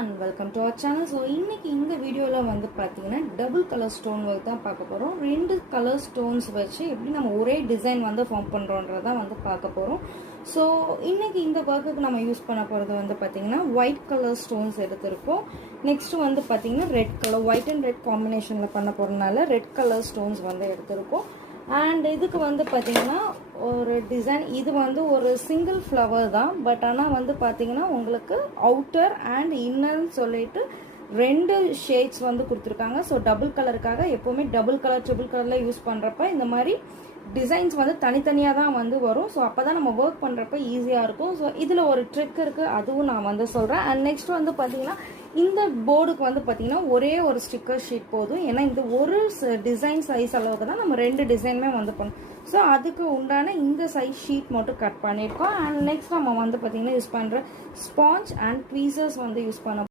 and welcome to our channel. So இன்னைக்கு இந்த வீடியோல வந்து பாத்தீங்கன்னா டபுள் கலர் ஸ்டோன் ஒர்க் தான் பார்க்க போறோம். ரெண்டு கலர் ஸ்டோன்ஸ் வச்சு எப்படி நம்ம ஒரே டிசைன் வந்து ஃபார்ம் பண்றோம்ன்றத வந்து பார்க்க போறோம். ஸோ இன்னைக்கு இந்த ஒர்க்குக்கு நம்ம யூஸ் பண்ண போறது வந்து பாத்தீங்கன்னா ஒயிட் கலர் ஸ்டோன்ஸ் எடுத்திருக்கோம். நெக்ஸ்ட் வந்து பாத்தீங்கன்னா red colour, white and red காம்பினேஷன்ல பண்ண போறதுனால ரெட் கலர் ஸ்டோன்ஸ் வந்து எடுத்திருக்கோம். அண்ட் இதுக்கு வந்து பார்த்தீங்கன்னா ஒரு டிசைன், இது வந்து ஒரு சிங்கிள் ஃப்ளவர் தான். பட் ஆனால் வந்து பார்த்தீங்கன்னா உங்களுக்கு அவுட்டர் அண்ட் இன்னர்னு சொல்லிட்டு ரெண்டு ஷேட்ஸ் வந்து கொடுத்துருக்காங்க. ஸோ டபுள் கலருக்காக எப்போவுமே டபுள் கலர் ட்ரிபிள் கலரில் யூஸ் பண்ணுறப்ப இந்த மாதிரி டிசைன்ஸ் வந்து தனித்தனியாக தான் வந்து வரும். ஸோ அப்போ தான் நம்ம ஒர்க் பண்ணுறப்ப ஈஸியாக இருக்கும். ஸோ இதில் ஒரு ட்ரிக் இருக்குது, அதுவும் நான் வந்து சொல்கிறேன். அண்ட் நெக்ஸ்ட் வந்து பார்த்தீங்கன்னா இந்த போர்டுக்கு வந்து பார்த்தீங்கன்னா ஒரே ஒரு ஸ்டிக்கர் ஷீட் போதும். ஏன்னா இந்த ஒரு டிசைன் சைஸ் அளவுக்கு தான் நம்ம ரெண்டு டிசைனுமே வந்து பண்ணோம். ஸோ அதுக்கு உண்டான இந்த சைஸ் ஷீட் மட்டும் கட் பண்ணியிருக்கோம். அண்ட் நெக்ஸ்ட் நம்ம வந்து பார்த்தீங்கன்னா யூஸ் பண்ணுற ஸ்பாஞ்ச் அண்ட் ட்வீசர்ஸ் வந்து யூஸ் பண்ண